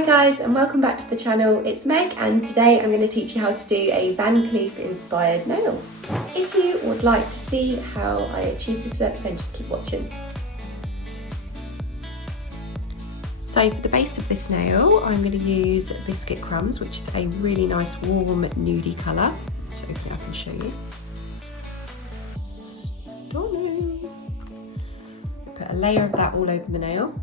Hi guys and welcome back to the channel. It's Meg and today I'm going to teach you how to do a Van Cleef inspired nail. If you would like to see how I achieve this look, then just keep watching. So for the base of this nail I'm going to use Biscuit Crumbs, which is a really nice warm nudie colour. So hopefully I can show you. Stunning. Put a layer of that all over the nail.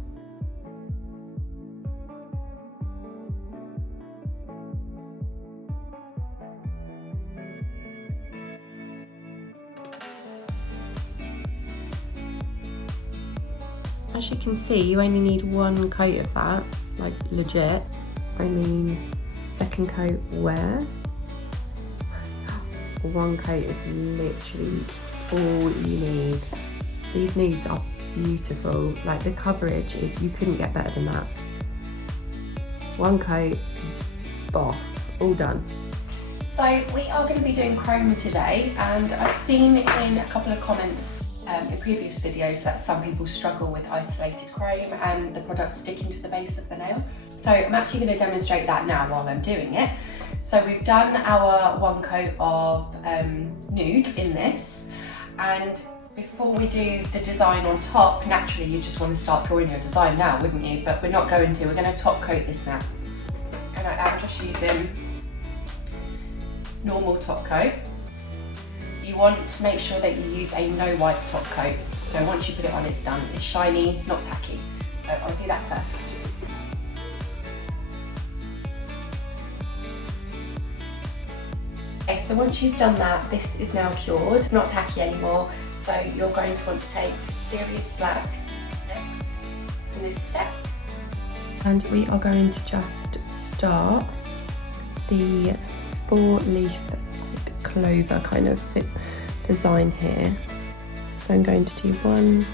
As you can see, you only need one coat of that, like legit. I mean, second coat where? One coat is literally all you need. These nudes are beautiful. Like the coverage is, you couldn't get better than that. One coat, boff, all done. So we are going to be doing chrome today, and I've seen in a couple of comments in previous videos that some people struggle with isolated chrome and the product sticking to the base of the nail. So I'm actually going to demonstrate that now while I'm doing it. So we've done our one coat of nude in this, and before we do the design on top, naturally you just want to start drawing your design now, wouldn't you? But we're not going to, we're going to top coat this now. And I am just using normal top coat. You want to make sure that you use a no wipe top coat. So once you put it on, it's done. It's shiny, not tacky. So I'll do that first. Okay, so once you've done that, this is now cured. It's not tacky anymore. So you're going to want to take Serious Black next in this step. And we are going to just start the 4-leaf clover kind of design here. So I'm going to do one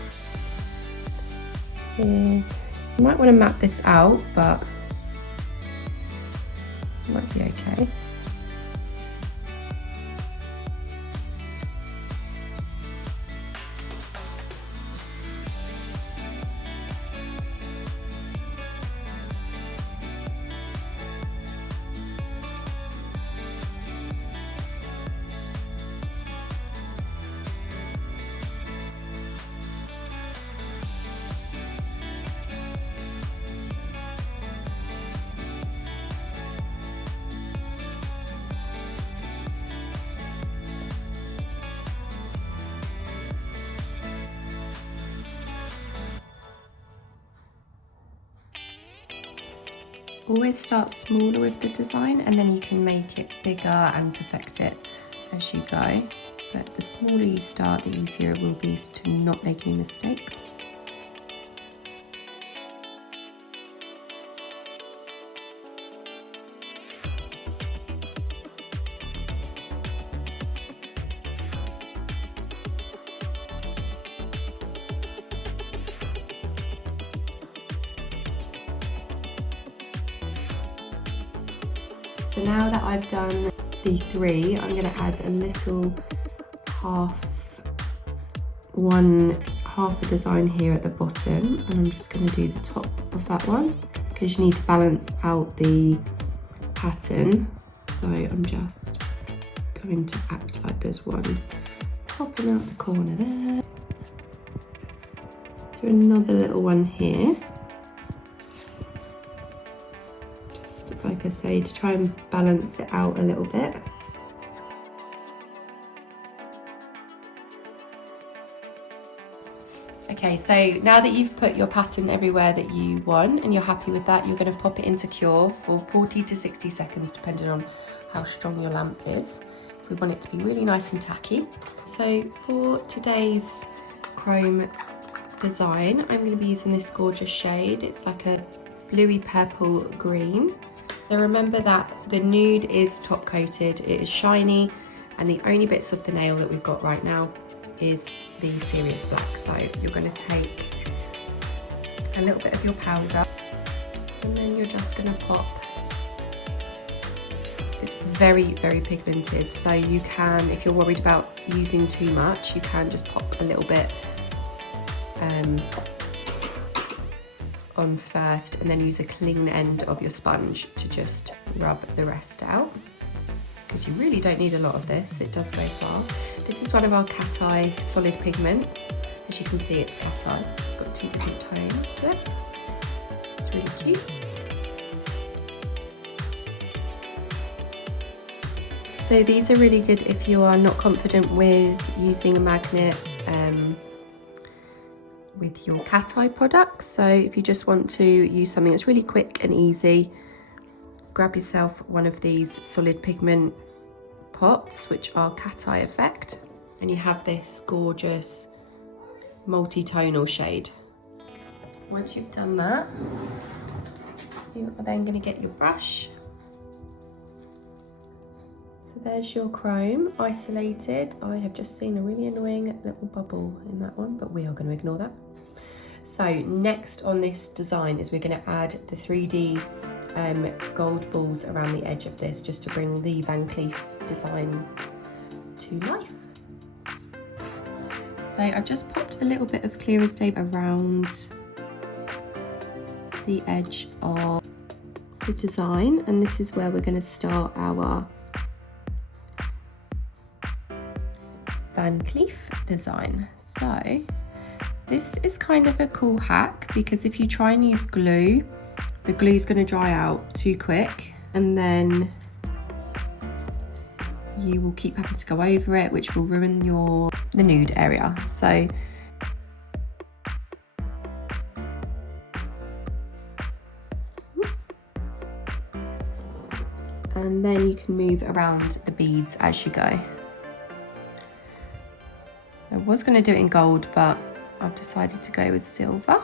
here. You might want to map this out, but it might be okay. Always start smaller with the design and then you can make it bigger and perfect it as you go. But the smaller you start, the easier it will be to not make any mistakes. So now that I've done the 3, I'm going to add a little half a design here at the bottom, and I'm just going to do the top of that one because you need to balance out the pattern. So I'm just going to act like there's one popping out the corner there. Do another little one here. Like I say, to try and balance it out a little bit. Okay, so now that you've put your pattern everywhere that you want and you're happy with that, you're going to pop it into cure for 40 to 60 seconds depending on how strong your lamp is. We want it to be really nice and tacky. So for today's chrome design, I'm going to be using this gorgeous shade. It's like a bluey purple green. So remember that the nude is top coated, it is shiny, and the only bits of the nail that we've got right now is the Serious Black. So you're going to take a little bit of your powder and then you're just going to pop. It's very, very pigmented, so you can, if you're worried about using too much, you can just pop a little bit on first and then use a clean end of your sponge to just rub the rest out, because you really don't need a lot of this, it does go far. This is one of our cat eye solid pigments. As you can see, it's cat eye. It's got 2 different tones to it. It's really cute. So these are really good if you are not confident with using a magnet with your cat eye products. So if you just want to use something that's really quick and easy, grab yourself one of these solid pigment pots, which are cat eye effect, and you have this gorgeous multi-tonal shade. Once you've done that, you are then going to get your brush. So there's your chrome isolated. I have just seen a really annoying little bubble in that one, but we are going to ignore that. So next on this design is we're going to add the 3D gold balls around the edge of this, just to bring the Van Cleef design to life. So I've just popped a little bit of clear as tape around the edge of the design, and this is where we're going to start our Van Cleef design. So this is kind of a cool hack, because if you try and use glue, the glue's going to dry out too quick, and then you will keep having to go over it, which will ruin the nude area. So and then you can move around the beads as you go. I was going to do it in gold, but I've decided to go with silver.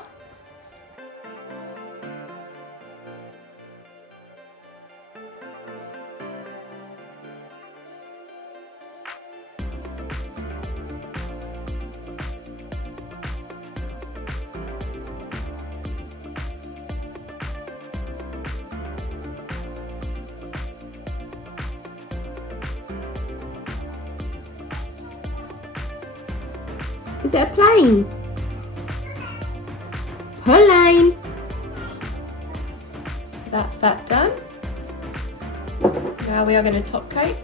Is it a plane? Plane! So that's that done. Now we are going to top coat.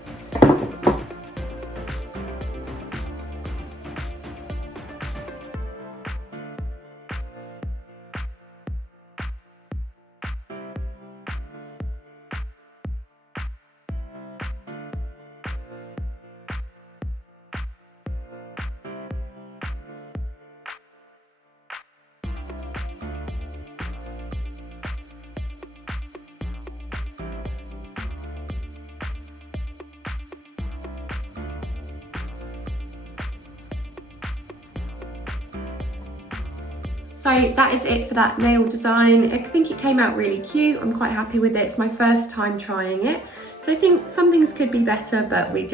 So that is it for that nail design. I think it came out really cute. I'm quite happy with it. It's my first time trying it. So I think some things could be better, but we've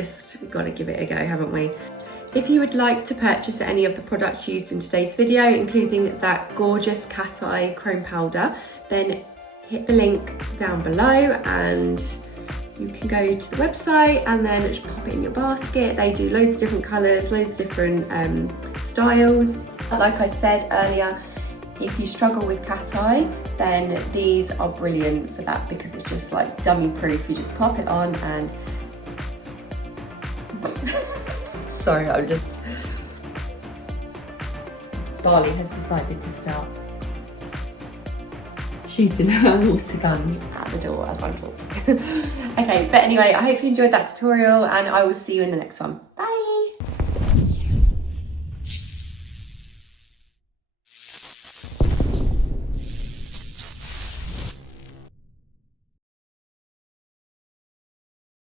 got to give it a go, haven't we? If you would like to purchase any of the products used in today's video, including that gorgeous cat eye chrome powder, then hit the link down below and you can go to the website and then just pop it in your basket. They do loads of different colours, loads of different styles. Like I said earlier, if you struggle with cat eye, then these are brilliant for that, because it's just like dummy proof. You just pop it on and sorry, Barley has decided to start shooting her water gun at the door as I'm talking. Okay, but anyway, I hope you enjoyed that tutorial and I will see you in the next one. Bye!